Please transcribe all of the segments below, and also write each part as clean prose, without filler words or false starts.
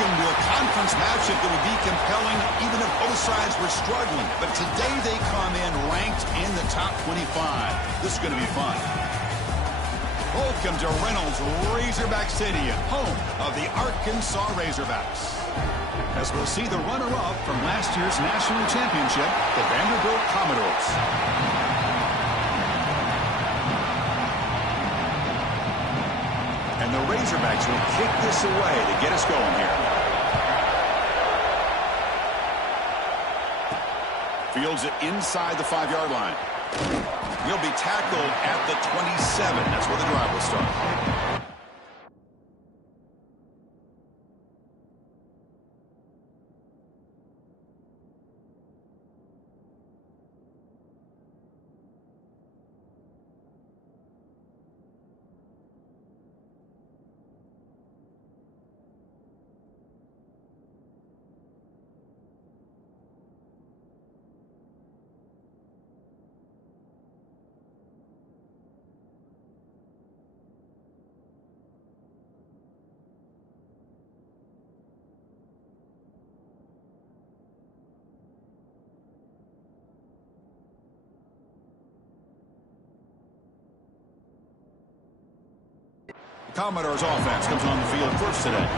Welcome to a conference matchup that would be compelling even if both sides were struggling. But today they come in ranked in the top 25. This is going to be fun. Welcome to Reynolds Razorback Stadium, home of the Arkansas Razorbacks. As we'll see the runner-up from last year's national championship, the Vanderbilt Commodores. And the Razorbacks will kick this away to get us going here. Fields it inside the 5-yard line. He'll be tackled at the 27. That's where the drive will start. Commodores offense comes on the field first today.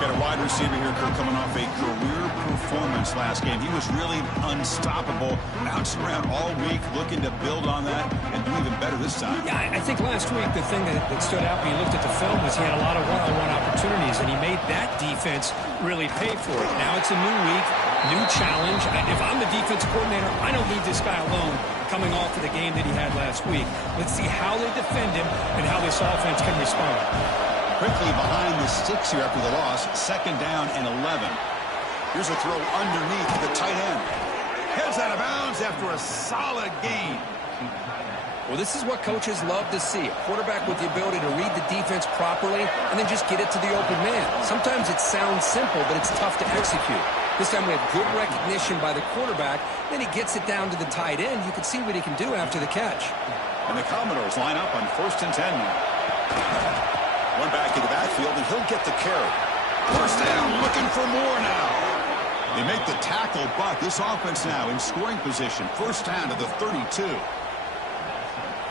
Got a wide receiver here, Kirk, coming off a career performance last game. He was really unstoppable, bouncing around all week, looking to build on that and do even better this time. Yeah, I think last week the thing that stood out when you looked at the film was he had a lot of one-on-one opportunities, and he made that defense really pay for it. Now it's a new week, new challenge. If I'm the defensive coordinator, I don't need this guy alone coming off of the game that he had last week. Let's see how they defend him and how this offense can respond. Quickly behind the sticks here after the loss. 2nd down and 11. Here's a throw underneath the tight end. Heads out of bounds after a solid gain. Well, this is what coaches love to see. A quarterback with the ability to read the defense properly and then just get it to the open man. Sometimes it sounds simple, but it's tough to execute. This time we have good recognition by the quarterback. Then he gets it down to the tight end. You can see what he can do after the catch. And the Commodores line up on 1st and 10 now. One back in the backfield, and he'll get the carry. 1st down, looking for more now. They make the tackle, but this offense now in scoring position. 1st down to the 32.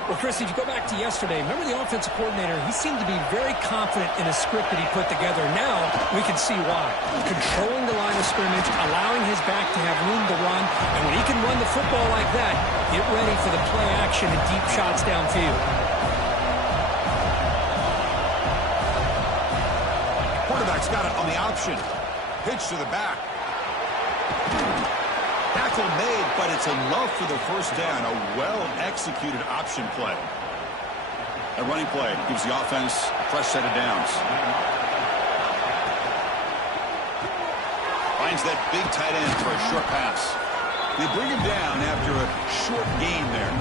Well, Chris, if you go back to yesterday, remember the offensive coordinator, he seemed to be very confident in a script that he put together. Now we can see why. Controlling the line of scrimmage, allowing his back to have room to run, and when he can run the football like that, get ready for the play action and deep shots downfield. Quarterback's got it on the option. Pitch to the back. Tackle made, but it's enough for the 1st down. A well-executed option play. A running play gives the offense a fresh set of downs. Finds that big tight end for a short pass. They bring him down after a short gain there.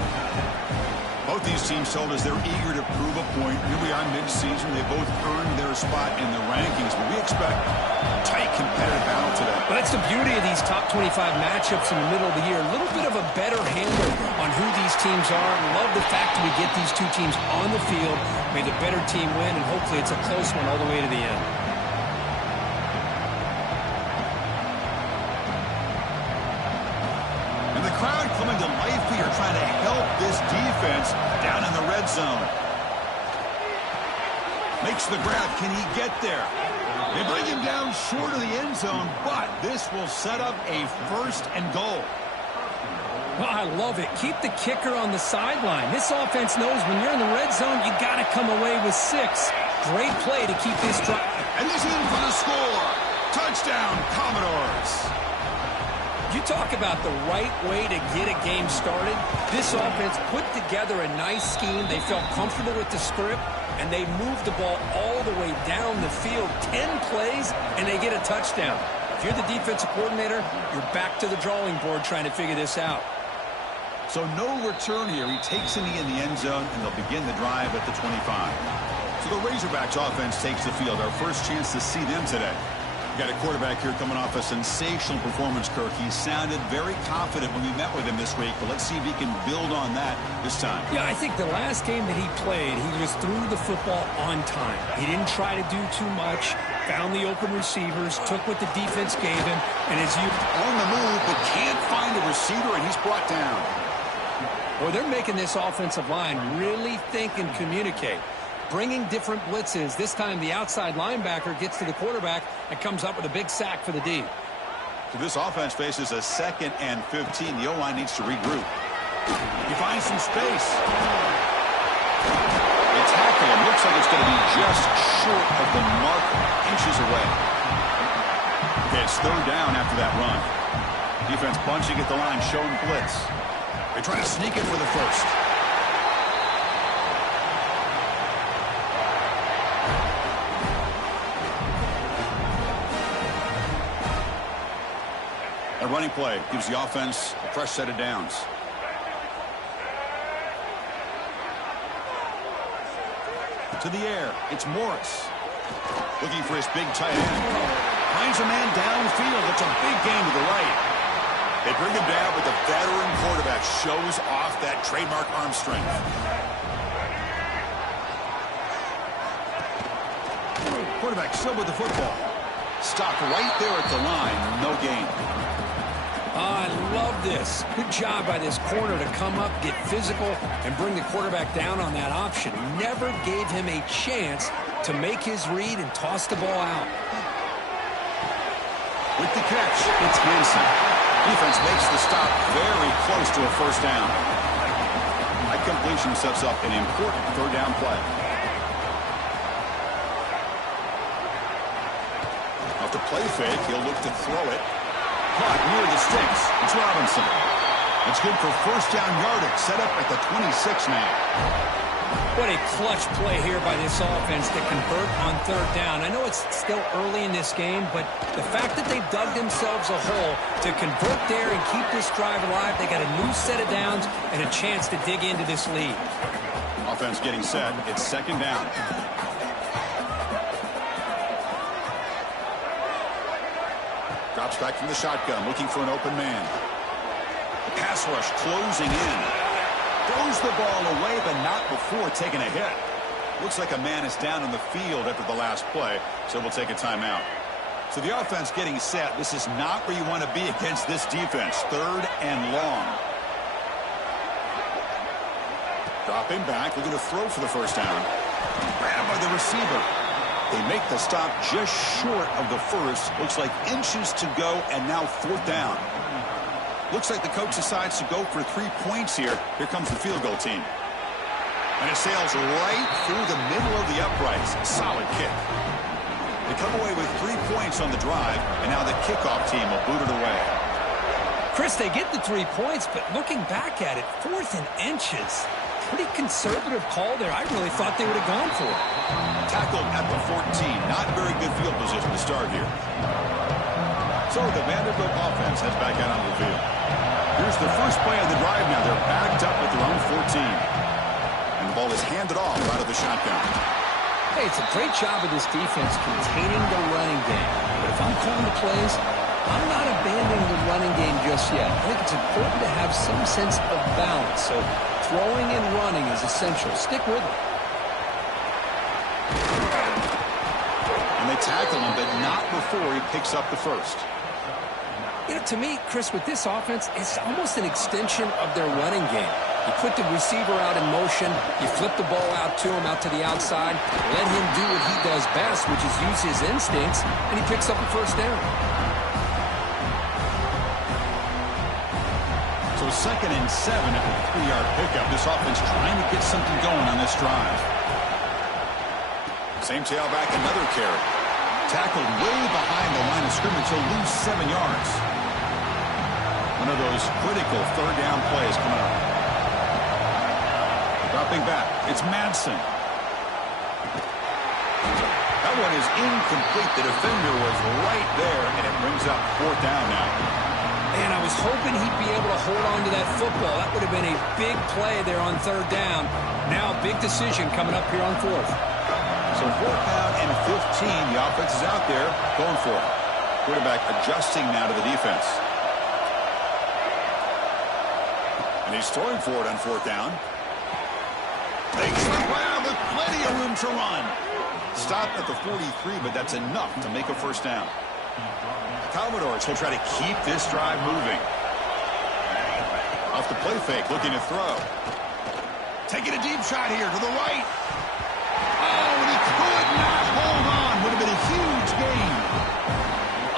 Both these teams told us they're eager to prove a point. Here we are mid-season. They both earned their spot in the rankings, but we expect a tight competitive battle today. Well, that's the beauty of these top 25 matchups in the middle of the year. A little bit of a better handle on who these teams are. Love the fact that we get these two teams on the field. May the better team win, and hopefully it's a close one all the way to the end. And the crowd coming to life here, trying to help this defense down in the red zone. Makes the grab. Can he get there? They bring him down short of the end zone, but this will set up a 1st and goal. Well, I love it. Keep the kicker on the sideline. This offense knows when you're in the red zone, you got to come away with 6. Great play to keep this drive. And he's in for the score. Touchdown, Commodores. You talk about the right way to get a game started. This offense put together a nice scheme. They felt comfortable with the script, and they moved the ball all the way down the field. 10 plays, and they get a touchdown. If you're the defensive coordinator, you're back to the drawing board trying to figure this out. So no return here. He takes in the end zone, and they'll begin the drive at the 25. So the Razorbacks offense takes the field. Our first chance to see them today. Got a quarterback here coming off a sensational performance, Kirk. He sounded very confident when we met with him this week, but let's see if he can build on that this time. Yeah, I think the last game that he played, he just threw the football on time. He didn't try to do too much. found the open receivers, took what the defense gave him, and as you... On the move, but can't find a receiver, and he's brought down. Boy, they're making this offensive line really think and communicate. Bringing different blitzes. This time the outside linebacker gets to the quarterback and comes up with a big sack for the D. So this offense faces a 2nd and 15. The O-line needs to regroup. He finds some space. The tackle, it looks like it's going to be just short of the mark, inches away. Okay, it's 3rd down after that run. Defense bunching at the line, showing blitz. They try to sneak it for the first. A running play gives the offense a fresh set of downs. To the air, it's Morris. Looking for his big tight end. Finds a man downfield. It's a big gain to the right. They bring him down, but the veteran quarterback shows off that trademark arm strength. Quarterback still with the football. Stopped right there at the line. No gain. I love this. Good job by this corner to come up, get physical, and bring the quarterback down on that option. Never gave him a chance to make his read and toss the ball out. With the catch, it's Hansen. Defense makes the stop very close to a first down. That completion sets up an important 3rd down play. Off the play fake, he'll look to throw it. Caught near the sticks. It's Robinson. It's good for first down yardage. Set up at the 26 now. What a clutch play here by this offense to convert on 3rd down. I know it's still early in this game, but the fact that they've dug themselves a hole to convert there and keep this drive alive, they got a new set of downs and a chance to dig into this lead. Offense getting set. It's 2nd down. Drops back from the shotgun, looking for an open man. The pass rush closing in. Throws the ball away, but not before taking a hit. Looks like a man is down on the field after the last play, so we'll take a timeout. So the offense getting set. This is not where you want to be against this defense. 3rd and long. Dropping back, looking to throw for the first down. Grabbed by the receiver. They make the stop just short of the first. Looks like inches to go, and now 4th down. Looks like the coach decides to go for 3 points here. Here comes the field goal team. And it sails right through the middle of the uprights. Solid kick. They come away with 3 points on the drive, and now the kickoff team will boot it away. Chris, they get the 3 points, but looking back at it, 4th and inches. Pretty conservative call there. I really thought they would have gone for it. Tackled at the 14. Not very good field position to start here. So the Vanderbilt offense heads back out on the field. Here's the first play of the drive now. They're backed up at their own 14. And the ball is handed off out of the shotgun. Hey, it's a great job of this defense containing the running game. But if I'm calling the plays, I'm not abandoning the running game just yet. I think it's important to have some sense of balance. So throwing and running is essential. Stick with it. And they tackle him, but not before he picks up the first. You know, to me, Chris, with this offense, it's almost an extension of their running game. You put the receiver out in motion, you flip the ball out to him, out to the outside, let him do what he does best, which is use his instincts, and he picks up a first down. So 2nd and 7 at the 3-yard pickup. This offense trying to get something going on this drive. Same tailback, another carry. Tackled way behind the line of scrimmage. He'll lose 7 yards. One of those critical 3rd down plays coming up. Dropping back, it's Madsen. That one is incomplete. The defender was right there, and it brings up 4th down now. Man, I was hoping he'd be able to hold on to that football. That would have been a big play there on 3rd down. Now, big decision coming up here on 4th. So 4th down and 15. The offense is out there going for it. Quarterback adjusting now to the defense. And he's throwing for it on 4th down. Takes the ground with plenty of room to run. Stopped at the 43, but that's enough to make a first down. Commodores will try to keep this drive moving. Off the play fake, looking to throw. Taking a deep shot here to the right. Oh, and he could not hold on. Would have been a huge gain.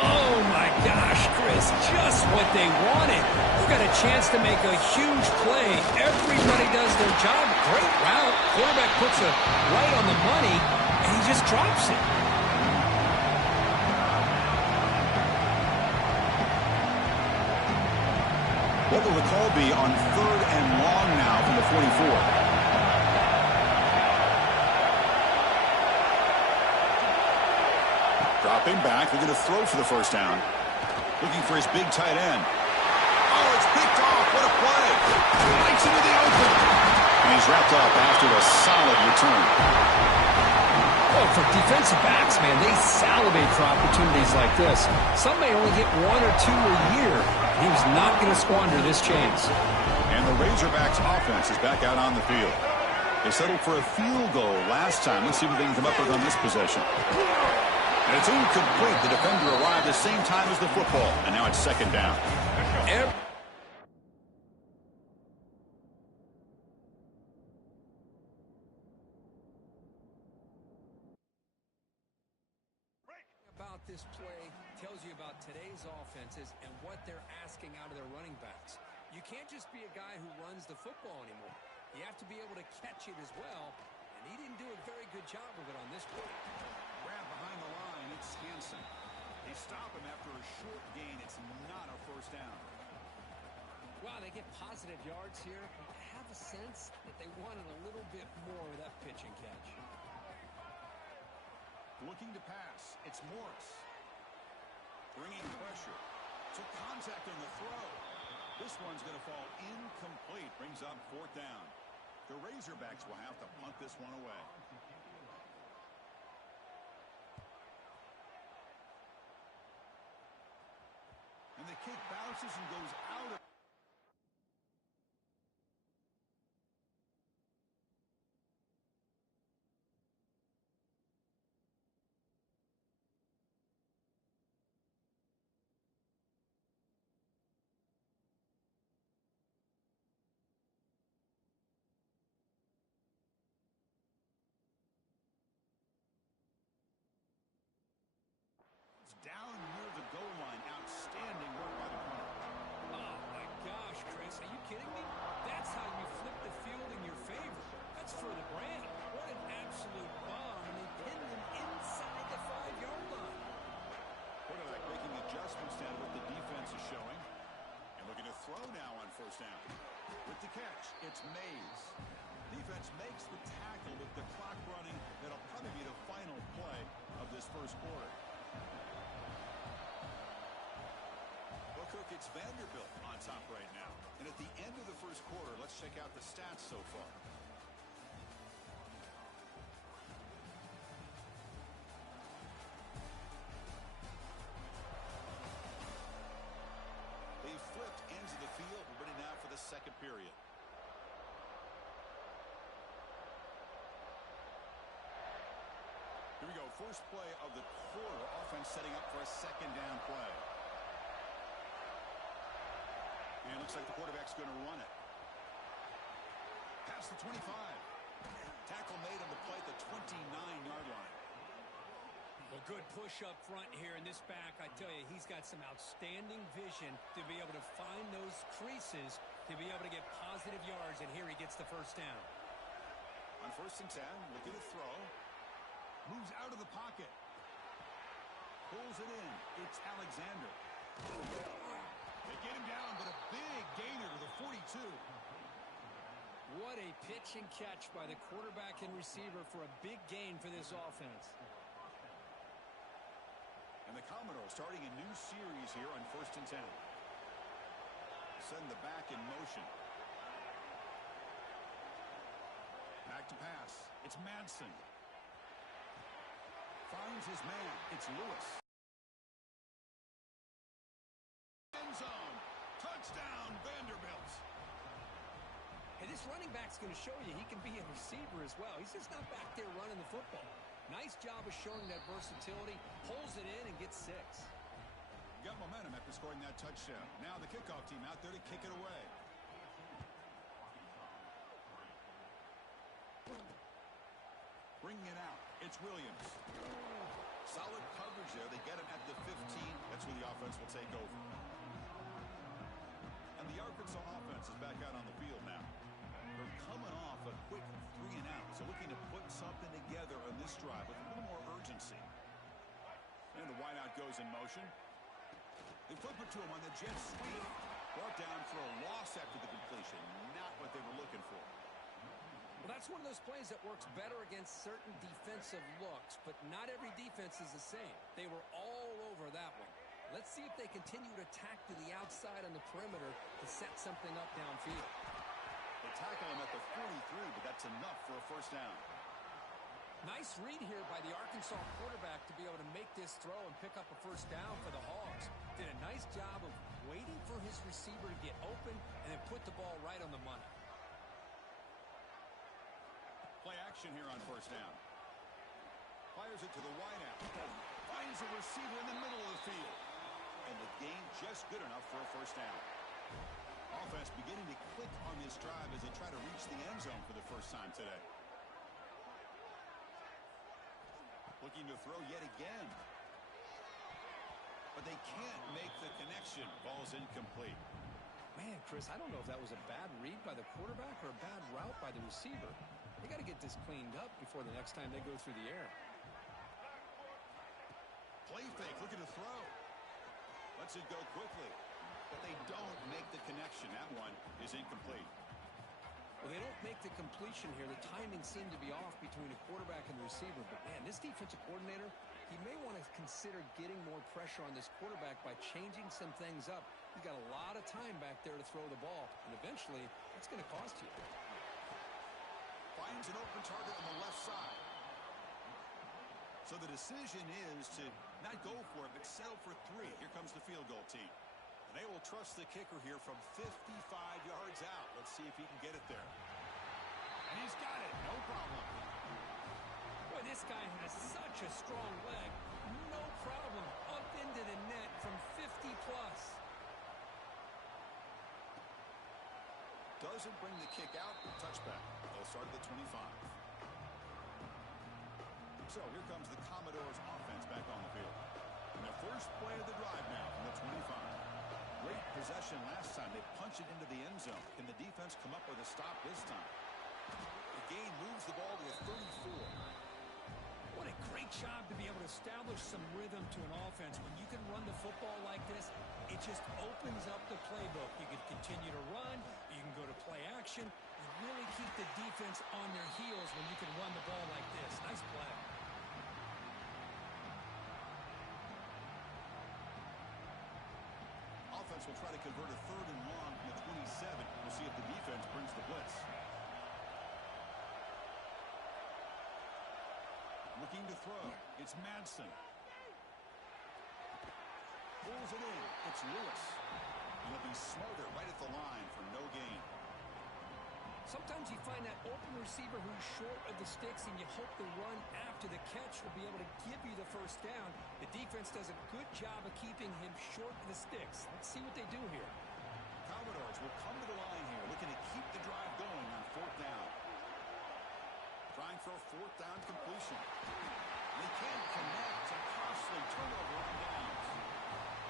Oh, my gosh, Chris, just what they wanted. They've got a chance to make a huge play. Everybody does their job. Great route. Quarterback puts it right on the money, and he just drops it. What will the call be on 3rd and long now from the 44? Dropping back, looking to throw for the first down. Looking for his big tight end. Oh, it's picked off. What a play. Lights into the open. And he's wrapped up after a solid return. Oh, for defensive backs, man, they salivate for opportunities like this. Some may only get 1 or 2 a year. He was not going to squander this chance. And the Razorbacks offense is back out on the field. They settled for a field goal last time. Let's see what they can come up with on this possession. And it's incomplete. The defender arrived the same time as the football, and now it's 2nd down. About this play tells you about today's offenses and what they're asking out of their running backs. You can't just be a guy who runs the football anymore. You have to be able to catch it as well, and he didn't do a very good job of it on this play. Grab behind the line, it's Hansen. They stop him after a short gain. It's not a first down. Wow, they get positive yards here. I have a sense that they wanted a little bit more of that pitch and catch. Looking to pass. It's Morris. Bringing pressure. Took contact on the throw. This one's going to fall incomplete. Brings up 4th down. The Razorbacks will have to punt this one away. And the kick bounces and goes out of... Down near the goal line. Outstanding work by the corner. Oh, my gosh, Chris. Are you kidding me? That's how you flip the field in your favor. That's for the brand. What an absolute bomb. And they pinned him inside the 5-yard line. Quarterback making adjustments down what the defense is showing. And looking to throw now on first down. With the catch, it's Mays. Defense makes the tackle with the clock running. That'll probably be the final play of this first quarter. Cook, it's Vanderbilt on top right now. And at the end of the first quarter, let's check out the stats so far. They flipped ends of the field. We're ready now for the second period. Here we go. First play of the quarter. Offense setting up for a 2nd down play. And looks like the quarterback's going to run it. Past the 25. Tackle made on the play at the 29-yard line. Well, good push up front here, and this back, I tell you, he's got some outstanding vision to be able to find those creases, to be able to get positive yards, and here he gets the first down. On 1st and 10, looking to throw. Moves out of the pocket. Pulls it in. It's Alexander. They get him down, but a big gainer to the 42. What a pitch and catch by the quarterback and receiver for a big gain for this offense. And the Commodores starting a new series here on 1st and 10. Send the back in motion. Back to pass. It's Madsen. Finds his man. It's Lewis. End zone. Touchdown, Vanderbilt. Hey, this running back's going to show you he can be a receiver as well. He's just not back there running the football. Nice job of showing that versatility. Pulls it in and gets 6. Got momentum after scoring that touchdown. Now the kickoff team out there to kick it away. Bringing it out, it's Williams. Solid coverage there. They get him at the 15. That's where the offense will take over. And the Arkansas offense is back out on the field now. They're coming off a quick 3 and out, so looking to put something together on this drive with a little more urgency. And the wideout goes in motion. They flip it to him on the jet sweep. Brought down for a loss after the completion. Not what they were looking for. Well, that's one of those plays that works better against certain defensive looks, but not every defense is the same. They were all over that one. Let's see if they continue to attack to the outside on the perimeter to set something up downfield. They tackle him at the 43, but that's enough for a first down. Nice read here by the Arkansas quarterback to be able to make this throw and pick up a first down for the Hogs. Did a nice job of waiting for his receiver to get open and then put the ball right on the money. Play action here on first down. Fires it to the wideout. Finds a receiver in the middle of the field. And the gain just good enough for a first down. Offense beginning to click on this drive as they try to reach the end zone for the first time today. Looking to throw yet again. But they can't make the connection. Ball's incomplete. Man, Chris, I don't know if that was a bad read by the quarterback or a bad route by the receiver. They got to get this cleaned up before the next time they go through the air. Play fake, looking to throw. Lets it go quickly. But they don't make the connection. That one is incomplete. Well, they don't make the completion here. The timing seemed to be off between the quarterback and the receiver. But, man, this defensive coordinator, he may want to consider getting more pressure on this quarterback by changing some things up. He's got a lot of time back there to throw the ball. And eventually, that's going to cost you. Finds an open target on the left side. So the decision is to not go for it, but settle for 3. Here comes the field goal team. And they will trust the kicker here from 55 yards out. Let's see if he can get it there. And he's got it. No problem. Boy, this guy has such a strong leg. No problem. Up into the net from 50-plus. Doesn't bring the kick out. Touchback. They'll start at the 25. So here comes the Commodores offense back on the field. And the first play of the drive now from the 25. Great possession last time. They punch it into the end zone. Can the defense come up with a stop this time? The gain moves the ball to a 34. What a great job to be able to establish some rhythm to an offense. When you can run the football like this, it just opens up the playbook. You can continue to run. You can go to play action. You really keep the defense on their heels when you can run the ball like this. Nice play. Offense will try to convert a 3rd and long from the 27. We'll see if the defense brings the blitz. Looking to throw. It's Madsen. Pulls it in. It's Lewis. He'll be smarter right at the line for no gain. Sometimes you find that open receiver who's short of the sticks, and you hope the run after the catch will be able to give you the first down. The defense does a good job of keeping him short of the sticks. Let's see what they do here. Commodores will come to the line here, looking to keep the drive going on 4th down. Trying for a 4th down completion. They can't connect. A costly turnover on downs.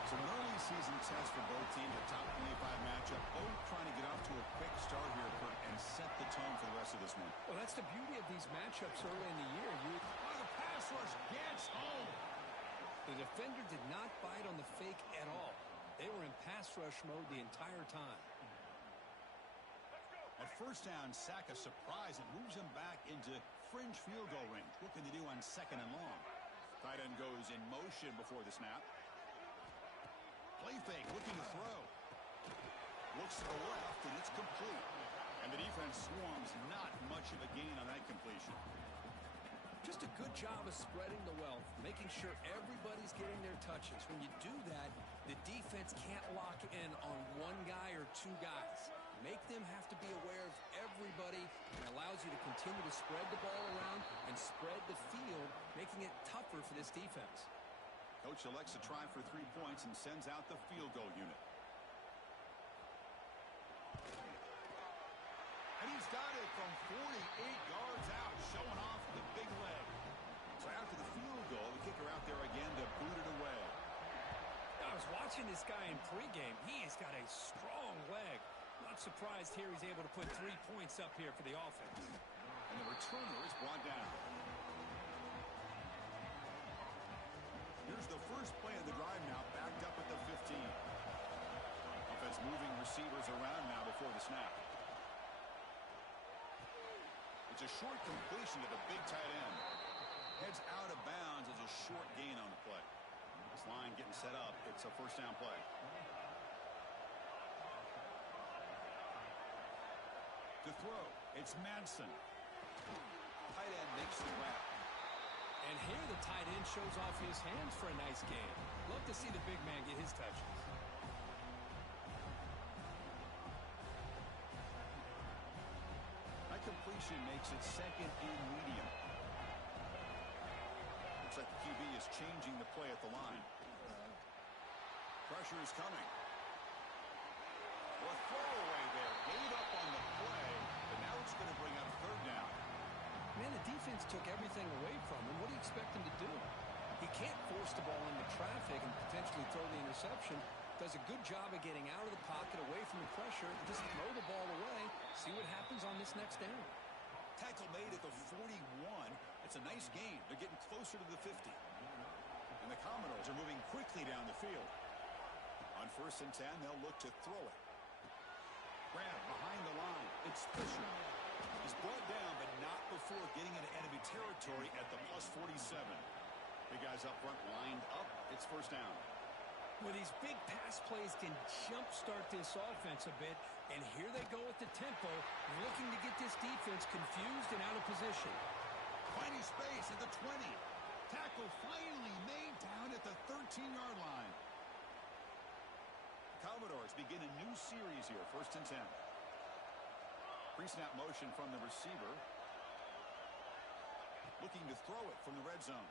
So an early season test for both teams, a top 25 matchup. Both trying to get off to a quick start here, Kurt, and set the tone for the rest of this one. Well, that's the beauty of these matchups early in the year. The pass rush gets home. The defender did not bite on the fake at all. They were in pass rush mode the entire time. At first down, sack a surprise. It moves him back into fringe field goal range. What can they do on 2nd and long? Tight end goes in motion before the snap. Play fake, looking to throw. Looks to the left, and it's complete. And the defense swarms. Not much of a gain on that completion. Just a good job of spreading the wealth, making sure everybody's getting their touches. When you do that, the defense can't lock in on one guy or 2 guys. Make them have to be aware of everybody, and allows you to continue to spread the ball around and spread the field, making it tougher for this defense. Coach elects to try for 3 points and sends out the field goal unit. And he's got it from 48 yards out, showing off the big leg. So after the field goal, the kicker out there again to boot it away. I was watching this guy in pregame. He has got a strong leg. Not surprised here he's able to put 3 points up here for the offense. And the returner is brought down. Here's the first play of the drive now, backed up at the 15. Offense moving receivers around now before the snap. It's a short completion to the big tight end. Heads out of bounds as a short gain on the play. This line getting set up. It's a first down play. To throw, it's Madsen. Tight end makes the grab. And here the tight end shows off his hands for a nice gain. Love to see the big man get his touches. That completion makes it second and medium. Looks like the QB is changing the play at the line. Pressure is coming. A throwaway there. Gave up on the play, but now it's going to bring up third down. Man, the defense took everything away from him. What do you expect him to do? He can't force the ball into traffic and potentially throw the interception. Does a good job of getting out of the pocket, away from the pressure, and just throw the ball away. See what happens on this next down. Tackle made at the 41. It's a nice gain. They're getting closer to the 50. And the Commodores are moving quickly down the field. On 1st and 10, they'll look to throw it. Grab behind the line. It's Fisher. He's brought down, but not before getting into enemy territory at the plus 47. Big guys up front lined up. It's first down. Well, these big pass plays can jumpstart this offense a bit, and here they go at the tempo, looking to get this defense confused and out of position. Finding space at the 20. Tackle finally made down at the 13-yard line. Commodores begin a new series here, 1st and 10. Pre-snap motion from the receiver. Looking to throw it from the red zone.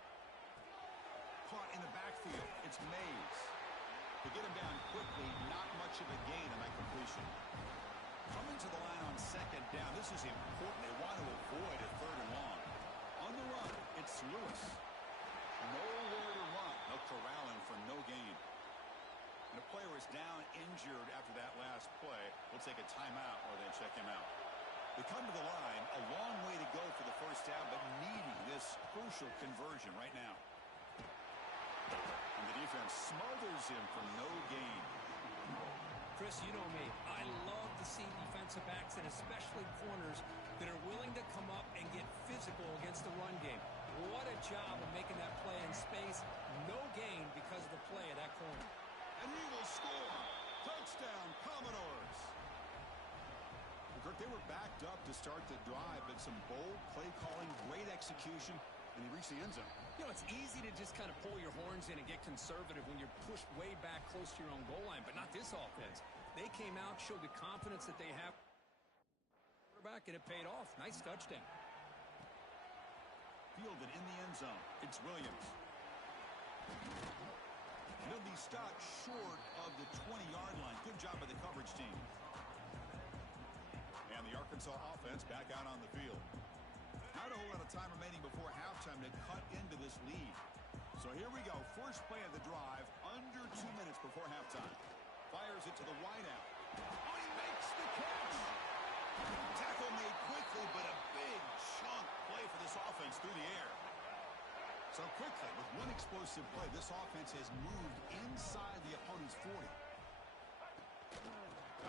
Caught in the backfield. It's Mays. To get him down quickly, not much of a gain on that completion. Coming to the line on 2nd down. This is important. They want to avoid a 3rd and long. On the run, it's Lewis. Nowhere to run. They'll corral him for no gain. And the player is down injured after that last play. We'll take a timeout or then check him out. They come to the line, a long way to go for the first down, but needing this crucial conversion right now. And the defense smothers him for no gain. Chris, you know me. I love to see defensive backs, and especially corners, that are willing to come up and get physical against the run game. What a job of making that play in space. No gain because of the play of that corner. And he will score. Touchdown, Commodores. Kirk, they were backed up to start the drive, but some bold play calling, great execution, and he reached the end zone. You know, it's easy to just kind of pull your horns in and get conservative when you're pushed way back close to your own goal line, but not this offense. They came out, showed the confidence that they have. Quarterback, and it paid off. Nice touchdown. Fielded in the end zone. It's Williams. And he'll be stopped short of the 20-yard line. Good job by the coverage team. And the Arkansas offense back out on the field. Not a whole lot of time remaining before halftime to cut into this lead. So here we go. First play of the drive, under 2 minutes before halftime. Fires it to the wideout. Oh, he makes the catch! Tackle made quickly, but a big chunk play for this offense through the air. So quickly, with one explosive play, this offense has moved inside the opponent's 40.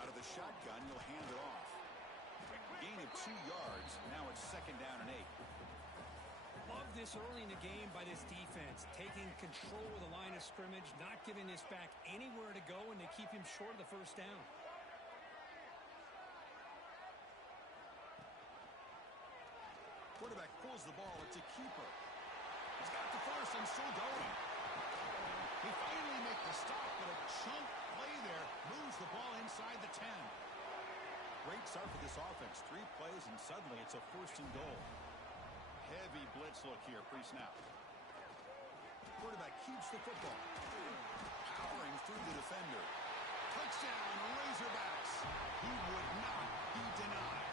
Out of the shotgun, he'll hand it off. Gain of 2 yards. Now it's 2nd down and 8. Love this early in the game by this defense, taking control of the line of scrimmage, not giving this back anywhere to go, and they keep him short of the first down. Quarterback pulls the ball. It's a keeper. He's got the first and still going. He finally makes the stop, but a chunk play there moves the ball inside the 10. great start for this offense. 3 plays, and suddenly it's a 1st and goal. Heavy blitz look here pre-snap. Quarterback keeps the football. Powering through the defender. Touchdown, Razorbacks. He would not be denied.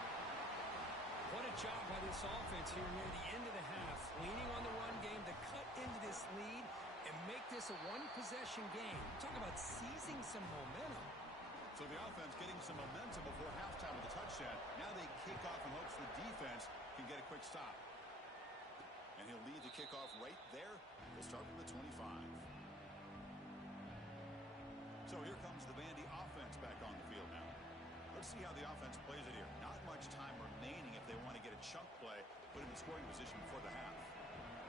What a job by this offense here near the end of the half. Leaning on the run game to cut into this lead and make this a one-possession game. Talk about seizing some momentum. So the offense getting some momentum before halftime with a touchdown. Now they kick off in hopes the defense can get a quick stop. And he'll lead the kickoff right there. We'll start from the 25. So here comes the Vandy offense back on the field now. Let's see how the offense plays it here. Not much time remaining if they want to get a chunk play, put him in scoring position before the half.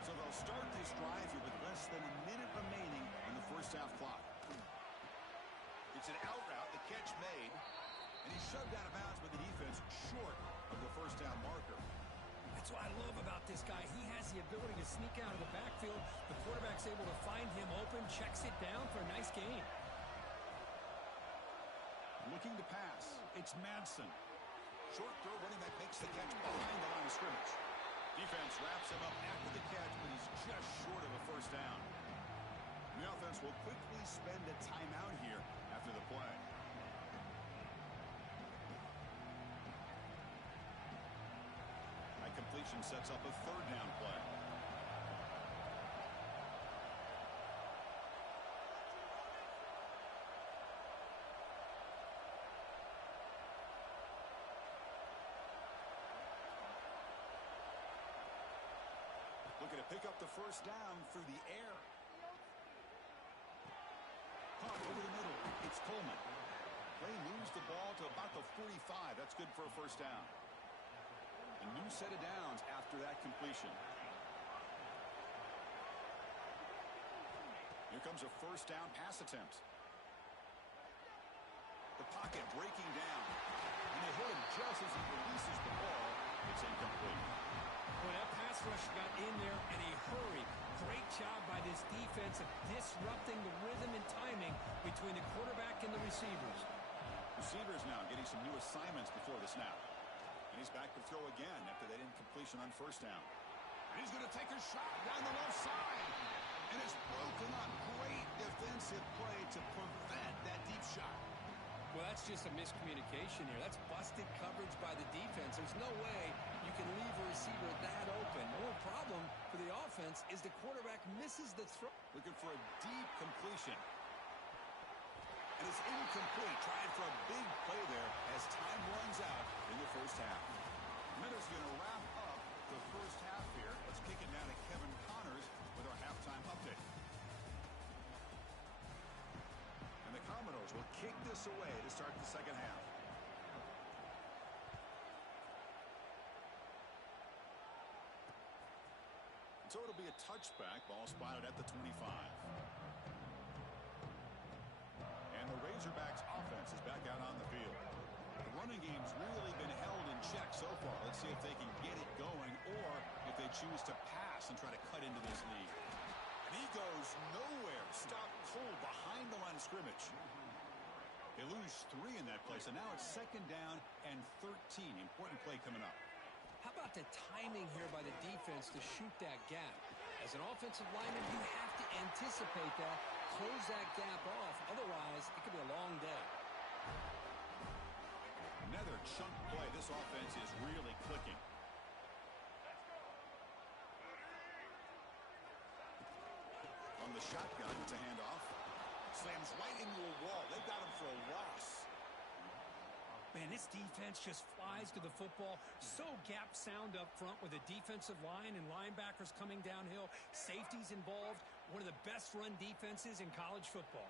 So they'll start this drive here with less than a minute remaining on the first half clock. It's an out route, the catch made, and he's shoved out of bounds by the defense short of the first down marker. That's what I love about this guy. He has the ability to sneak out of the backfield. The quarterback's able to find him open, checks it down for a nice gain. Looking to pass. It's Madsen. Short throw, running back makes the catch behind the line of scrimmage. Defense wraps him up after the catch, but he's just short of a first down. The offense will quickly spend a timeout here after the play. That completion sets up a 3rd down play. Looking to pick up the first down through the air. Caught over the middle. It's Coleman. Play moves the ball to about the 45. That's good for a first down. A new set of downs after that completion. Here comes a first down pass attempt. The pocket breaking down. And they hit him just as he releases the ball. It's incomplete. Well, that pass rush got in there in a hurry. Great job by this defense of disrupting the rhythm and timing between the quarterback and the receivers. Receivers now getting some new assignments before the snap. And he's back to throw again after that incompletion on first down. And he's going to take a shot down the left side. And it's broken up. Great defensive play to prevent that deep shot. Well, that's just a miscommunication here. That's busted coverage by the defense. There's no way you can leave a receiver that open. The only problem for the offense is the quarterback misses the throw. Looking for a deep completion. And it's incomplete. Trying for a big play there as time runs out in the first half. Minter's going to wrap up the first half here. Let's kick it down to Kevin Connors with our halftime update. And the Commodores will kick this away to start the second half. And so it'll be a touchback. Ball spotted at the 25. And the Razorbacks offense is back out on the field. The running game's really been held in check so far. Let's see if they can get it going or if they choose to pass and try to cut into this lead. And he goes nowhere. Stopped cold behind the line of scrimmage. They lose 3 in that play, so now it's 2nd down and 13. Important play coming up. How about the timing here by the defense to shoot that gap? As an offensive lineman, you have to anticipate that, close that gap off. Otherwise, it could be a long day. Another chunk play. This offense is really clicking. On the shotgun, it's a handoff. Slams right into a wall. They've got him for a loss. Man, this defense just flies to the football. So gap sound up front with a defensive line and linebackers coming downhill. Safeties involved. One of the best run defenses in college football.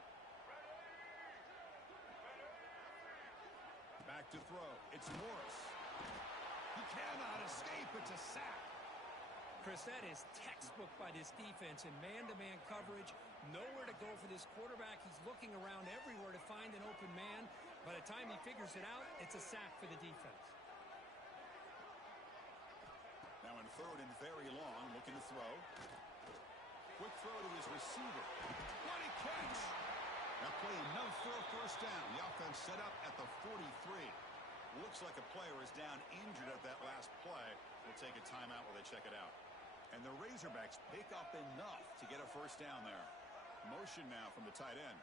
Back to throw. It's Morris. He cannot escape. It's a sack. Chris, that is textbook by this defense in man-to-man coverage. Nowhere to go for this quarterback. He's looking around everywhere to find an open man. By the time he figures it out, it's a sack for the defense. Now in 3rd and very long, looking to throw. Quick throw to his receiver. What a catch! That play enough for a first down. The offense set up at the 43. Looks like a player is down injured at that last play. We'll take a timeout while they check it out. And the Razorbacks pick up enough to get a first down there. Motion now from the tight end.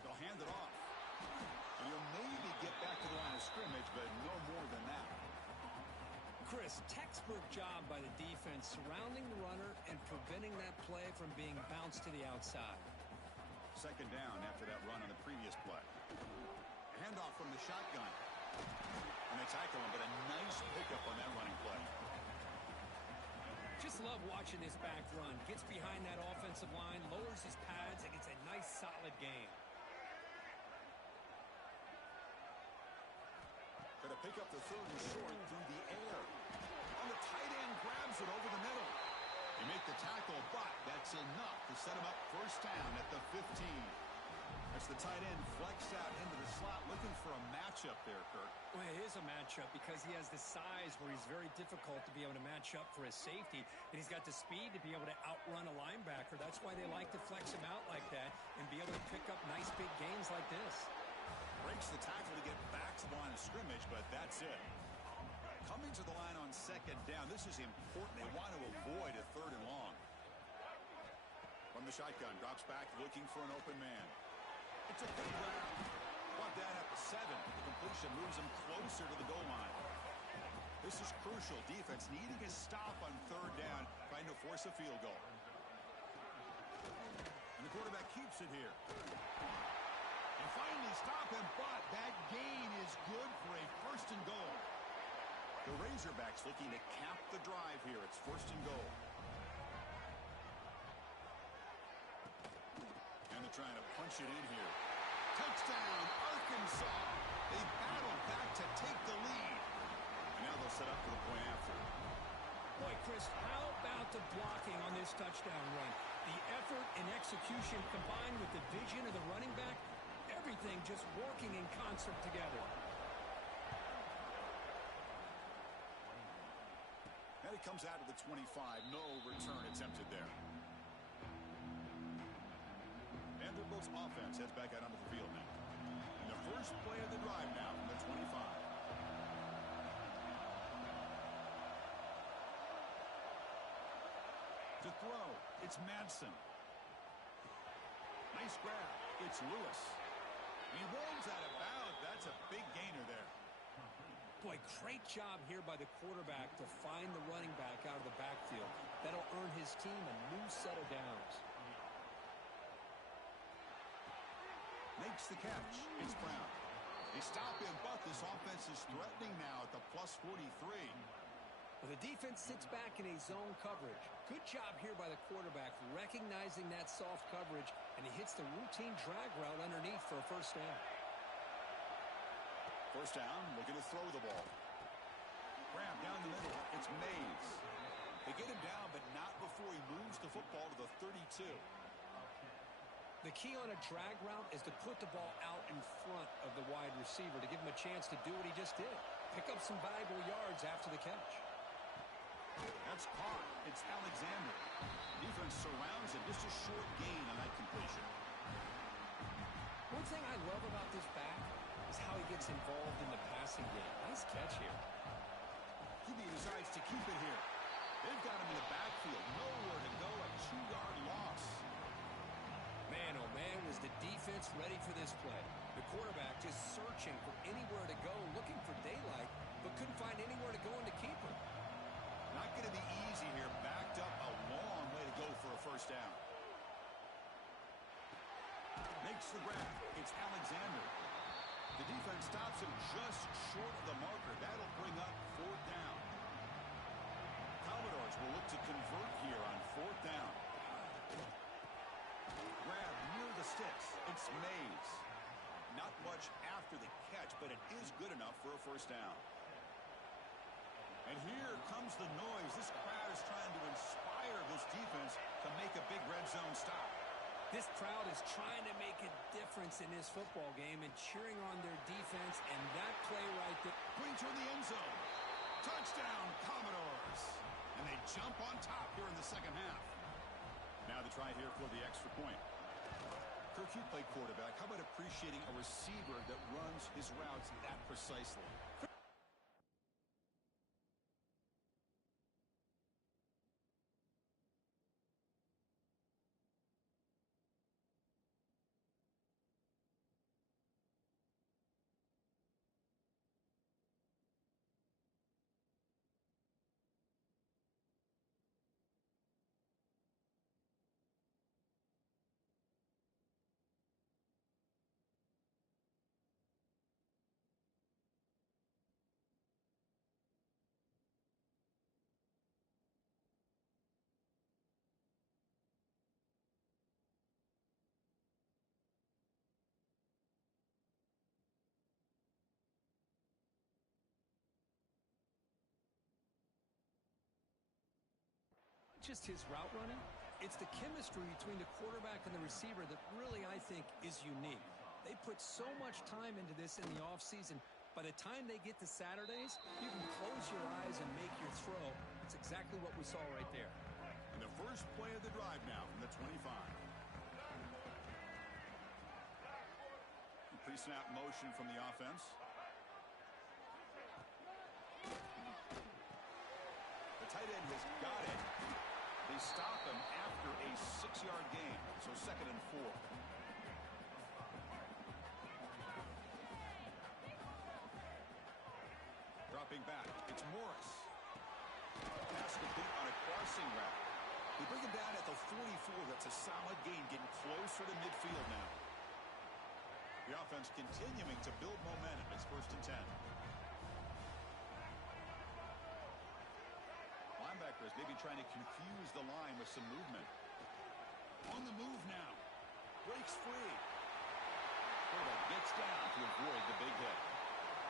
They'll hand it off. And he'll maybe get back to the line of scrimmage, but no more than that. Chris, textbook job by the defense surrounding the runner and preventing that play from being bounced to the outside. Second down after that run on the previous play. Handoff from the shotgun. And they tackle him, but a nice pickup on that running play. Just love watching this back run. Gets behind that offensive line, lowers his pads, and gets a nice solid gain. Going to pick up the third and short through the air. On the tight end, grabs it over the middle. They make the tackle, but that's enough to set him up first down at the 15. That's the tight end flexed out into the slot, looking for a matchup there, Kirk. Well, it is a matchup because he has the size where he's very difficult to be able to match up for his safety, and he's got the speed to be able to outrun a linebacker. That's why they like to flex him out like that and be able to pick up nice big gains like this. Breaks the tackle to get back to the line of scrimmage, but that's it. Coming to the line on second down, this is important. They want to avoid a third and long. From the shotgun, drops back looking for an open man. It's a good grab. Brought that at the 7. The completion moves him closer to the goal line. This is crucial. Defense needing a stop on third down, trying to force a field goal. And the quarterback keeps it here. And finally stop him, but that gain is good for a first and goal. The Razorbacks looking to cap the drive here. It's first and goal. And they're trying to punch it in here. Touchdown, Arkansas. They battle back to take the lead. And now they'll set up for the point after. Boy, Chris, how about the blocking on this touchdown run? The effort and execution combined with the vision of the running back, everything just working in concert together. And it comes out of the 25. No return attempted there. Vanderbilt's offense heads back out onto the field now. And the first play of the drive now from the 25. To throw, it's Madsen. Nice grab. It's Lewis. He rolls out of bounds. That's a big gainer there. Boy, great job here by the quarterback to find the running back out of the backfield. That'll earn his team a new set of downs. Makes the catch. It's Brown. They stop him, but this offense is threatening now at the plus 43. Well, the defense sits back in a zone coverage. Good job here by the quarterback recognizing that soft coverage, and he hits the routine drag route underneath for a first down. First down, looking to throw the ball. Grab down the middle. It's Mays. They get him down, but not before he moves the football to the 32. The key on a drag route is to put the ball out in front of the wide receiver to give him a chance to do what he just did. Pick up some valuable yards after the catch. That's caught. It's Alexander. Defense surrounds him. Just a short gain on that completion. One thing I love about this back is how he gets involved in the passing game. Nice catch here. QB decides to keep it here. They've got him in the backfield. Nowhere to go. A 2-yard loss. Man, oh man, was the defense ready for this play. The quarterback just searching for anywhere to go, looking for daylight, but couldn't find anywhere to go in to keep him. Not going to be easy here. Backed up a long way to go for a first down. Makes the grab. It's Alexander. The defense stops him just short of the marker. That'll bring up fourth down. Commodores will look to convert here on fourth down. Grab near the sticks. It's Mays. Not much after the catch, but it is good enough for a first down. And here comes the noise. This crowd is trying to inspire this defense to make a big red zone stop. This crowd is trying to make a difference in this football game and cheering on their defense, and that play right there. Bring to the end zone. Touchdown, Commodores. And they jump on top here in the second half. Now they try here for the extra point. Kirk, you play quarterback. How about appreciating a receiver that runs his routes that precisely? Just his route running. It's the chemistry between the quarterback and the receiver that really, I think, is unique. They put so much time into this in the offseason. By the time they get to Saturdays, you can close your eyes and make your throw. It's exactly what we saw right there. And the first play of the drive now from the 25. Pre-snap motion from the offense. The tight end has got it. They stop him after a 6-yard gain, so 2nd and 4. Dropping back, it's Morris. Pass complete on a crossing route. They bring him down at the 44. That's a solid gain, getting closer to midfield now. The offense continuing to build momentum. It's 1st and 10. Linebackers maybe trying to confuse the line with some movement. On the move now. Breaks free. Quarterback gets down to avoid the big hit.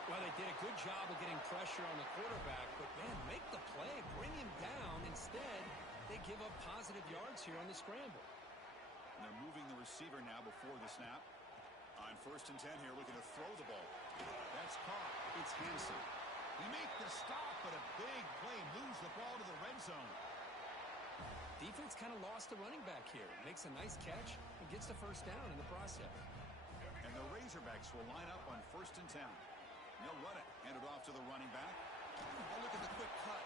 Well, they did a good job of getting pressure on the quarterback, but, man, make the play. Bring him down. Instead, they give up positive yards here on the scramble. And they're moving the receiver now before the snap. On 1st and 10 here, looking to throw the ball. That's caught. It's Hansen. He make the stop, but a big play moves the ball to the red zone. Defense kind of lost the running back here. Makes a nice catch and gets the first down in the process. And the Razorbacks will line up on 1st and 10. And they'll run it. Hand it off to the running back. Oh, look at the quick cut.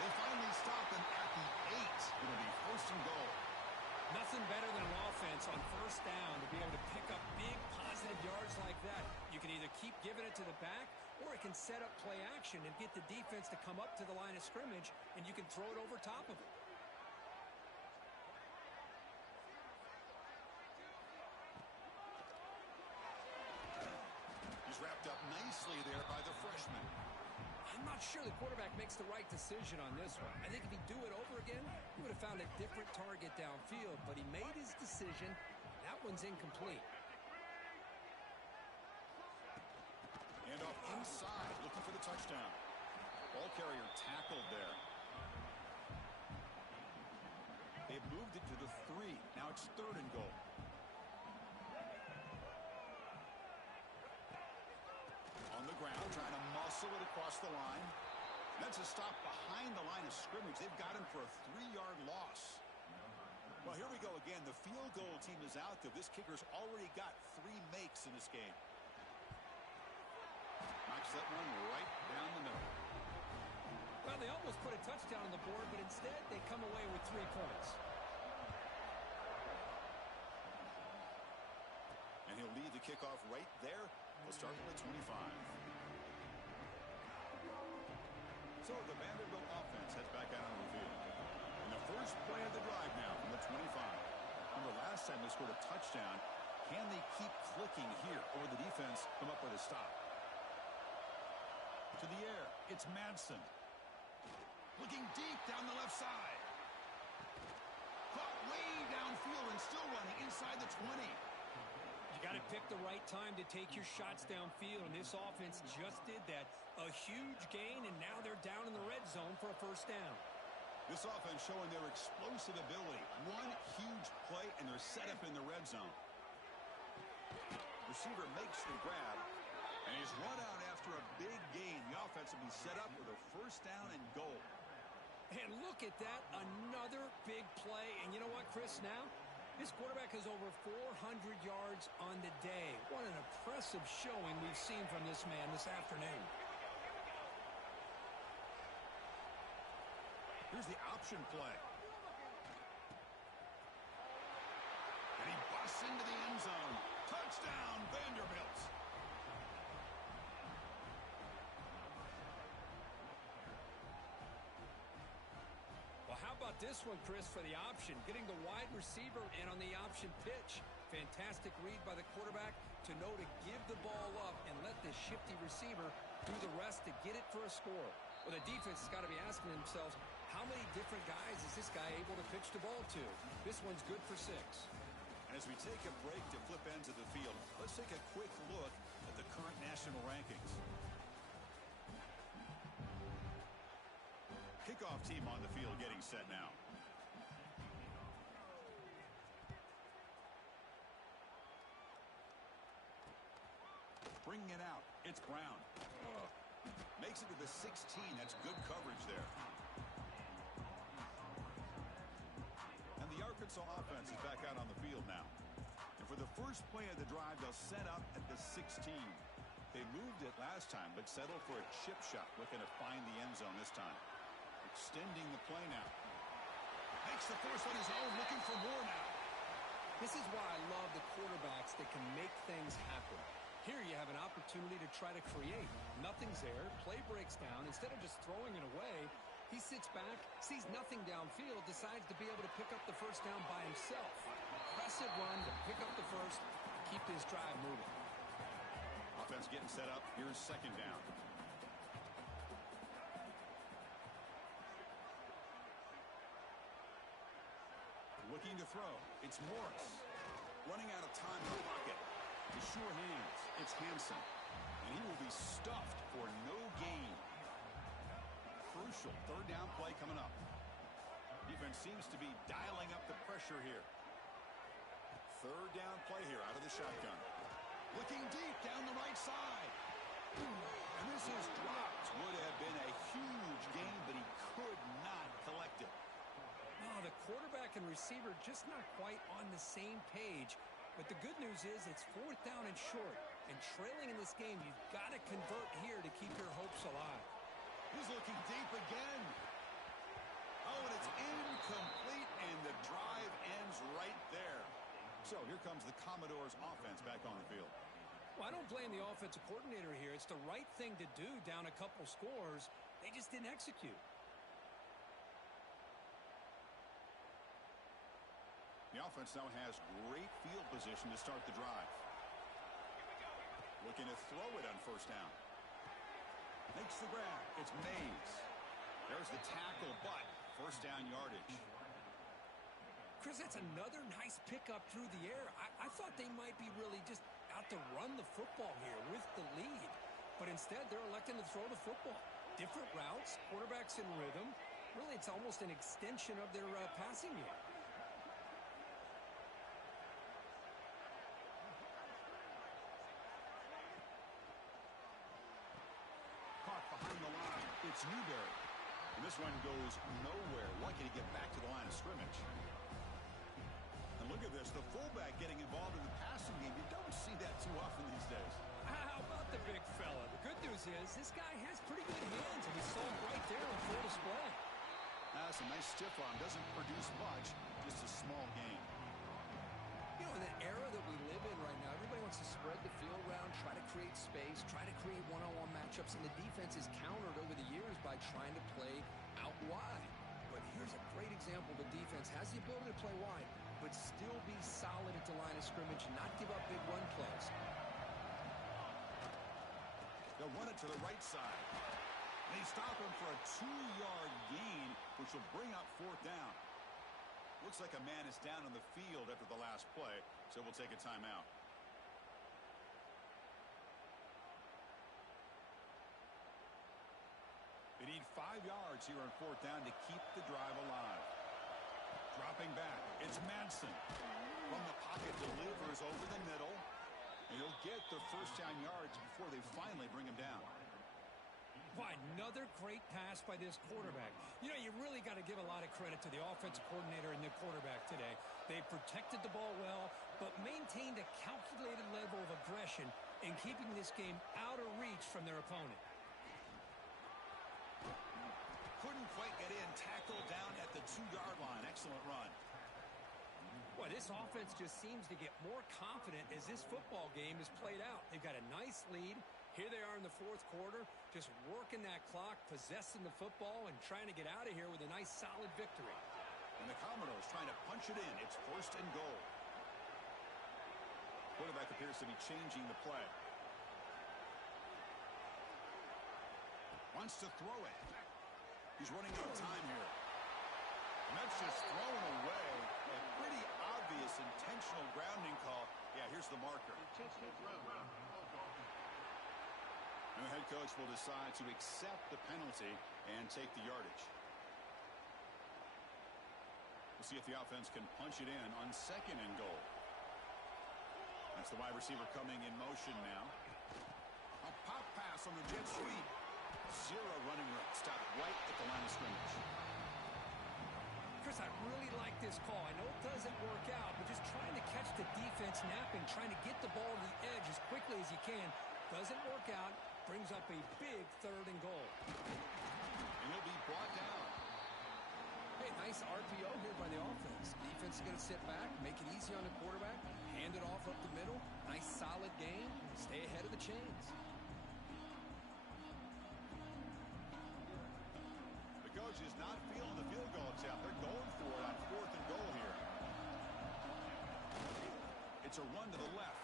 They finally stop him at the 8. It'll be 1st and goal. Nothing better than an offense on 1st down to be able to pick up big positive yards like that. You can either keep giving it to the back, or it can set up play action and get the defense to come up to the line of scrimmage, and you can throw it over top of it. He's wrapped up nicely there by the freshman. I'm not sure the quarterback makes the right decision on this one. I think if he'd do it over again, he would have found a different target downfield, but he made his decision. That one's incomplete. And off inside, looking for the touchdown. Ball carrier tackled there. They've moved it to the 3. Now it's 3rd and goal. On the ground, trying to muscle it across the line. That's a stop behind the line of scrimmage. They've got him for a 3-yard loss. Well, here we go again. The field goal team is out there. This kicker's already got 3 makes in this game. Knocks that one right down the middle. Well, they almost put a touchdown on the board, but instead they come away with 3 points. And he'll lead the kickoff right there. We'll start with 25. So the Vanderbilt offense heads back out on the field. And the first play of the drive now from the 25. Remember last time they scored a touchdown. Can they keep clicking here, or will the defense come up with a stop? To the air, it's Madsen. Looking deep down the left side. Caught way downfield and still running inside the 20. You got to pick the right time to take your shots downfield, and this offense just did that. A huge gain, and now they're down in the red zone for a 1st down. This offense showing their explosive ability. One huge play, and they're set up in the red zone. Receiver makes the grab, and he's run out after a big gain. The offense will be set up with a 1st down and goal. And look at that, another big play. And you know what, Chris, now? This quarterback has over 400 yards on the day. What an impressive showing we've seen from this man this afternoon. Here's the option play. And he busts into the end zone. Touchdown, Vanderbilt. Well, how about this one, Chris, for the option? Getting the wide receiver in on the option pitch. Fantastic read by the quarterback to know to give the ball up and let the shifty receiver do the rest to get it for a score. Well, the defense has got to be asking themselves, how many different guys is this guy able to pitch the ball to? This one's good for 6. And as we take a break to flip ends of the field, let's take a quick look at the current national rankings. Kickoff team on the field getting set now. Bringing it out. It's Brown. Makes it to the 16. That's good coverage there. And the Arkansas offense is back out on the field now. And for the first play of the drive, they'll set up at the 16. They moved it last time, but settled for a chip shot, looking to find the end zone this time. Extending the play now. Makes the first on his own, looking for more now. This is why I love the quarterbacks that can make things happen. Here you have an opportunity to try to create. Nothing's there. Play breaks down. Instead of just throwing it away, he sits back, sees nothing downfield, decides to be able to pick up the first down by himself. Impressive run to pick up the first, keep this drive moving. Offense getting set up. Here's second down. Looking to throw. It's Morris. Running out of time in the pocket. The sure hands. It's Hansen. And he will be stuffed for no gain. Crucial third down play coming up. Defense seems to be dialing up the pressure here. Third down play here out of the shotgun. Looking deep down the right side. And this is dropped. Would have been a huge gain, but he could not collect it. Oh, the quarterback and receiver just not quite on the same page. But the good news is it's 4th down and short. And trailing in this game, you've got to convert here to keep your hopes alive. He's looking deep again. Oh, and it's incomplete, and the drive ends right there. So here comes the Commodores offense back on the field. Well, I don't blame the offensive coordinator here. It's the right thing to do down a couple scores. They just didn't execute. The offense now has great field position to start the drive. Looking to throw it on first down. Makes the grab. It's Mays. There's the tackle, but first down yardage. Chris, that's another nice pickup through the air. I thought they might be really just out to run the football here with the lead. But instead, they're electing to throw the football. Different routes, quarterbacks in rhythm. Really, it's almost an extension of their passing game. Caught behind the line. It's Newberry. And this one goes nowhere. Lucky to get back to the line of scrimmage. And look at this. The fullback getting involved in the passing game. You don't see that too often these days. How about the big fella? The good news is this guy has pretty good hands, and we saw him right there on full display. That's a nice stiff arm. Doesn't produce much. Just a small gain. You know, in the era that we live in right now, everybody wants to spread the field around, try to create space, try to create one-on-one matchups, and the defense is countered over the years by trying to play out wide. But here's a great example. The defense has the ability to play wide, but still be solid at the line of scrimmage, not give up big run plays. They'll run it to the right side. They stop him for a 2-yard gain, which will bring up 4th down. Looks like a man is down on the field after the last play, so we'll take a timeout. They need 5 yards here on 4th down to keep the drive alive. Dropping back, it's Madsen. From the pocket, delivers over the middle. And he'll get the first down yards before they finally bring him down. Why, another great pass by this quarterback. You know, you really got to give a lot of credit to the offensive coordinator and the quarterback today. They protected the ball well, but maintained a calculated level of aggression in keeping this game out of reach from their opponent. Couldn't quite get in. Tackled down at the 2-yard line. Excellent run. Boy, this offense just seems to get more confident as this football game is played out. They've got a nice lead. Here they are in the fourth quarter, just working that clock, possessing the football, and trying to get out of here with a nice, solid victory. And the Commodores trying to punch it in. It's 1st and goal. Quarterback appears to be changing the play. Wants to throw it. He's running out of time here. And that's just thrown away. A pretty obvious intentional grounding call. Yeah, here's the marker. And the head coach will decide to accept the penalty and take the yardage. We'll see if the offense can punch it in on 2nd and goal. That's the wide receiver coming in motion now. A pop pass on the jet sweep. 0 running room. Stopped right at the line of scrimmage. Chris, I really like this call. I know it doesn't work out, but just trying to catch the defense napping, trying to get the ball to the edge as quickly as you can. Doesn't work out. Brings up a big 3rd and goal. And he'll be brought down. Hey, nice RPO here by the offense. Defense is going to sit back, make it easy on the quarterback, hand it off up the middle. Nice, solid game. Stay ahead of the chains. The coach is not feeling the field goal attempt. They're going for it on 4th and goal here. It's a run to the left.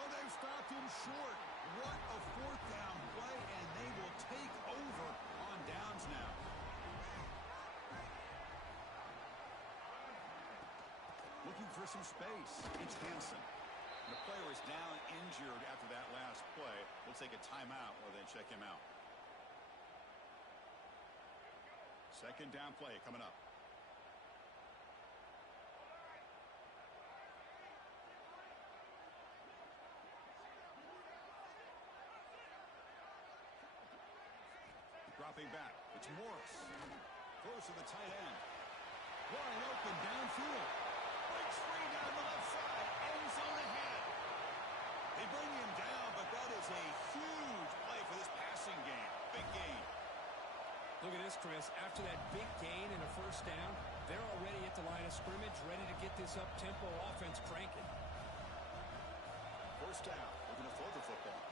Oh, they've stopped him short. What a 4th down play, and they will take over on downs now. Looking for some space. It's Hansen. The player is down injured after that last play. We'll take a timeout or then check him out. 2nd down play coming up. Dropping back. It's Morris. Close to the tight end. Wide open downfield. Breaks free down the left side. End zone ahead. They bring him down, but that is a huge play for this passing game. Big gain. Look at this, Chris. After that big gain and a 1st down, they're already at the line of scrimmage, ready to get this up-tempo offense cranking. 1st down. Looking to throw the football.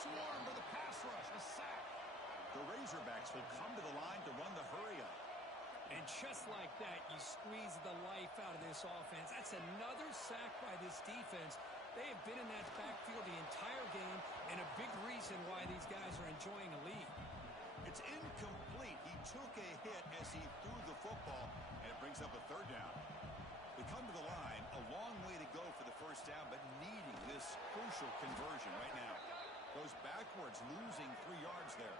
Swarm for the pass rush. A sack. The Razorbacks will come to the line to run the hurry-up. And just like that, you squeeze the life out of this offense. That's another sack by this defense. They have been in that backfield the entire game, and a big reason why these guys are enjoying a lead. It's incomplete. He took a hit as he threw the football, and it brings up a 3rd down. We come to the line, a long way to go for the 1st down, but needing this crucial conversion right now. Goes backwards, losing 3 yards there.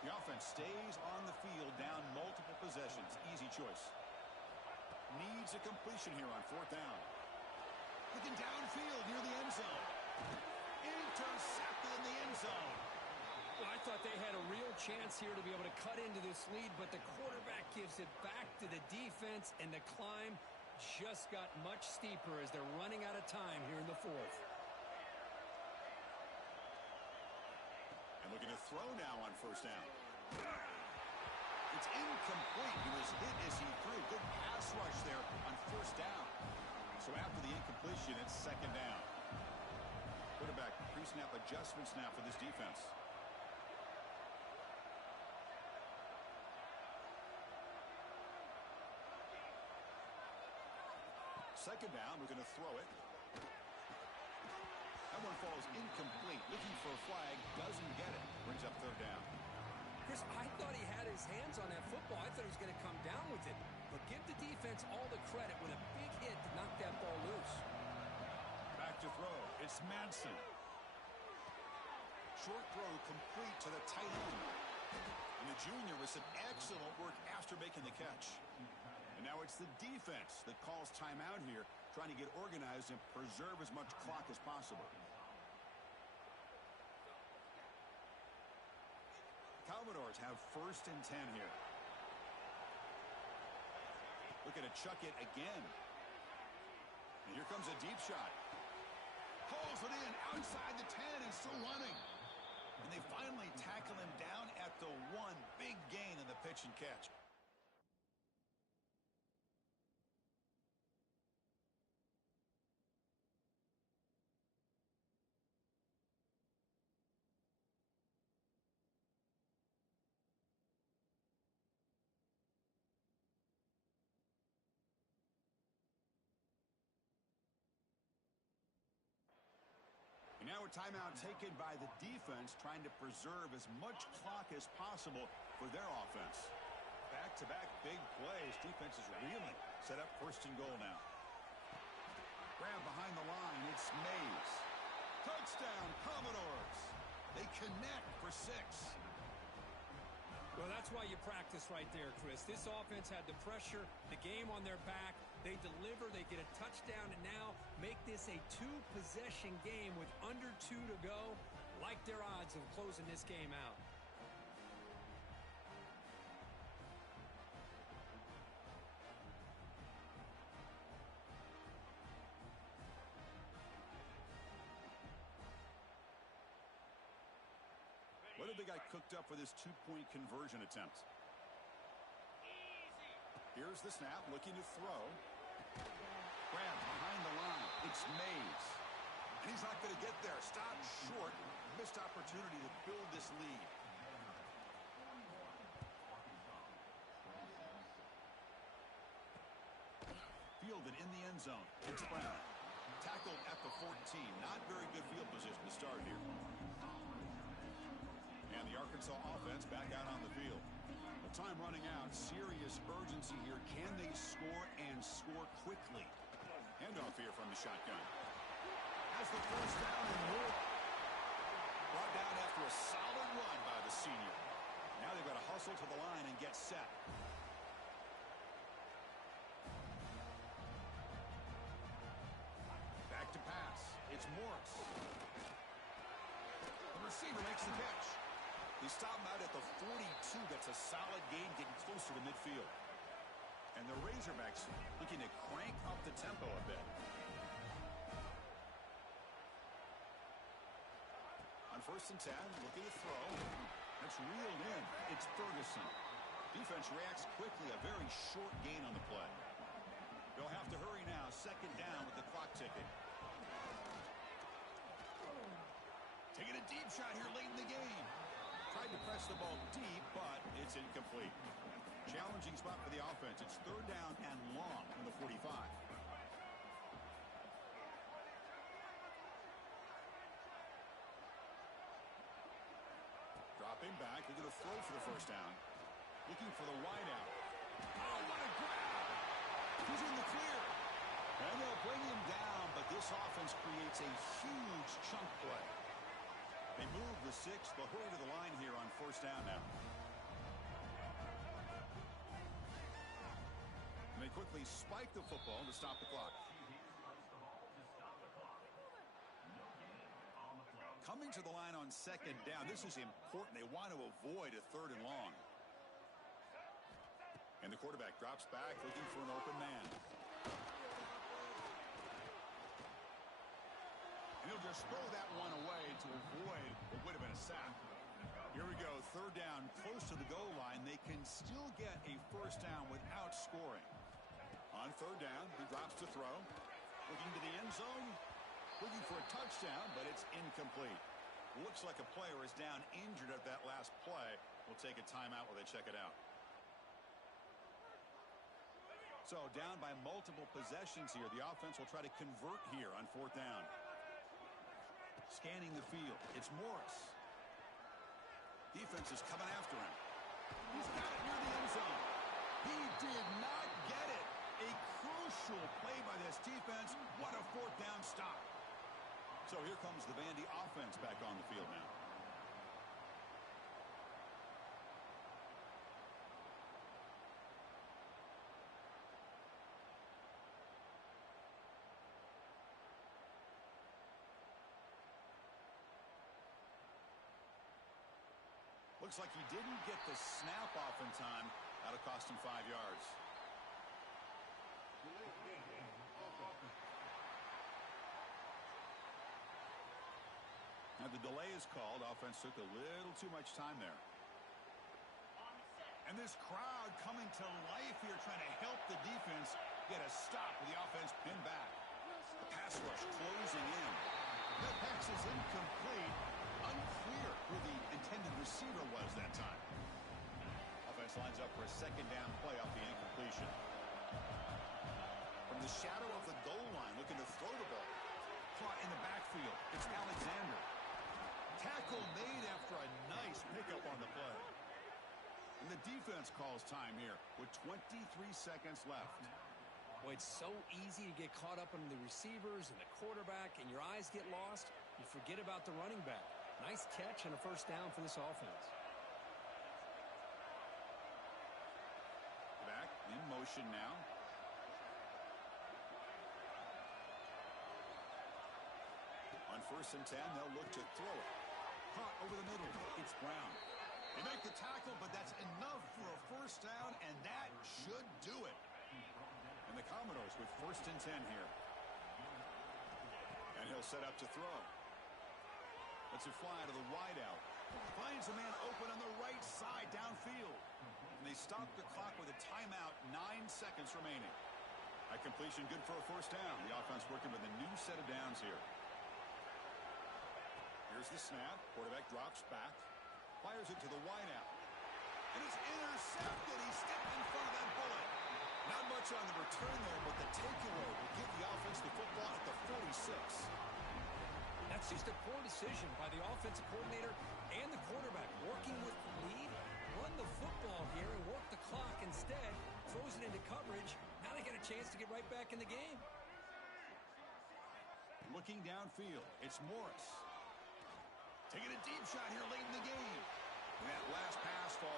The offense stays on the field, down multiple possessions. Easy choice. Needs a completion here on 4th down. Looking downfield near the end zone. Intercepted in the end zone. Well, I thought they had a real chance here to be able to cut into this lead, but the quarterback gives it back to the defense, and the climb just got much steeper as they're running out of time here in the 4th. And looking to throw now on 1st down. It's incomplete. He was hit as he threw. Good pass rush there on 1st down. So after the incompletion, it's 2nd down. Quarterback pre-snap adjustments now for this defense. Second down, we're going to throw it. That one falls incomplete. Looking for a flag, doesn't get it. Brings up 3rd down. Chris, I thought he had his hands on that football. I thought he was going to come down with it. But give the defense all the credit with a big hit to knock that ball loose. Back to throw. It's Madsen. Short throw complete to the tight end. And the junior with some excellent work after making the catch. And now it's the defense that calls timeout here, trying to get organized and preserve as much clock as possible. Commodores have 1st and 10 here. Looking to chuck it again. And here comes a deep shot. Pulls it in outside the 10 and still running. And they finally tackle him down at the 1. Big gain in the pitch and catch. And now a timeout taken by the defense, trying to preserve as much clock as possible for their offense. Back-to-back big plays. Defense is reeling. Set up 1st and goal now. Grab behind the line. It's Mays. Touchdown, Commodores. They connect for 6. Well, that's why you practice right there, Chris. This offense had the pressure, the game on their back. They deliver, they get a touchdown, and now make this a 2-possession game with under 2 to go. Like their odds of closing this game out. What have they got cooked up for this 2-point conversion attempt? Here's the snap, looking to throw. Grab behind the line. It's Mays. And he's not going to get there. Stopped short. Missed opportunity to build this lead. Fielded in the end zone. It's Brown. Tackled at the 14. Not very good field position to start here. And the Arkansas offense back out on the field. The time running out. Serious urgency here. Can they score and score quickly? Handoff here from the shotgun. Has the first down and more. Brought down after a solid run by the senior. Now they've got to hustle to the line and get set. Back to pass. It's Morris. The receiver makes the catch. He stopped him out at the 42. That's a solid gain, getting closer to midfield. And the Razorbacks looking to crank up the tempo a bit. On 1st and 10, looking to throw. That's reeled in. It's Ferguson. Defense reacts quickly. A very short gain on the play. They'll have to hurry now. 2nd down with the clock ticking. Taking a deep shot here late in the game. Tried to press the ball deep, but it's incomplete. Challenging spot for the offense. It's 3rd down and long from the 45. Dropping back. They're going to throw for the 1st down. Looking for the wideout. Oh, what a grab! He's in the clear. And they'll bring him down, but this offense creates a huge chunk play. They move the 6th. They'll hurry to the line here on 1st down now. And they quickly spike the football to stop the clock. Coming to the line on 2nd down. This is important. They want to avoid a 3rd and long. And the quarterback drops back looking for an open man. And he'll just throw that one away to avoid what would have been a sack. Here we go. 3rd down, close to the goal line. They can still get a 1st down without scoring. On 3rd down, he drops to throw. Looking to the end zone. Looking for a touchdown, but it's incomplete. Looks like a player is down injured at that last play. We'll take a timeout while they check it out. So down by multiple possessions here. The offense will try to convert here on 4th down. Scanning the field. It's Morris. Defense is coming after him. He's got it near the end zone. He did not get it. A crucial play by this defense. What a 4th down stop. So here comes the Vandy offense back on the field now. Looks like he didn't get the snap off in time. That'll cost him 5 yards. Now the delay is called. Offense took a little too much time there. And this crowd coming to life here, trying to help the defense get a stop with the offense pinned back. The pass rush closing in. That pass is incomplete. Unclear who the intended receiver was that time. Offense lines up for a second down play off the incompletion. From the shadow of the goal line, looking to throw the ball. Caught in the backfield. It's Alexander. Tackle made after a nice pickup on the play. And the defense calls time here with 23 seconds left. Boy, it's so easy to get caught up on the receivers and the quarterback, and your eyes get lost. You forget about the running back. Nice catch and a first down for this offense. Back in motion now. On 1st and 10, they'll look to throw it. Caught over the middle. It's Brown. They make the tackle, but that's enough for a first down, and that should do it. And the Commodores with 1st and 10 here. And he'll set up to throw. Lets it fly to the wideout. Finds a man open on the right side downfield. And they stop the clock with a timeout, 9 seconds remaining. That completion good for a first down. The offense working with a new set of downs here. Here's the snap. Quarterback drops back. Fires it to the wideout. And it's intercepted. He stepped in front of that bullet. Not much on the return there, but the takeaway will give the offense the football at the 46. That's just a poor decision by the offensive coordinator and the quarterback. Working with the lead, run the football here and work the clock instead. Throws it into coverage. Now they get a chance to get right back in the game. Looking downfield, it's Morris. Taking a deep shot here late in the game. And that last pass falls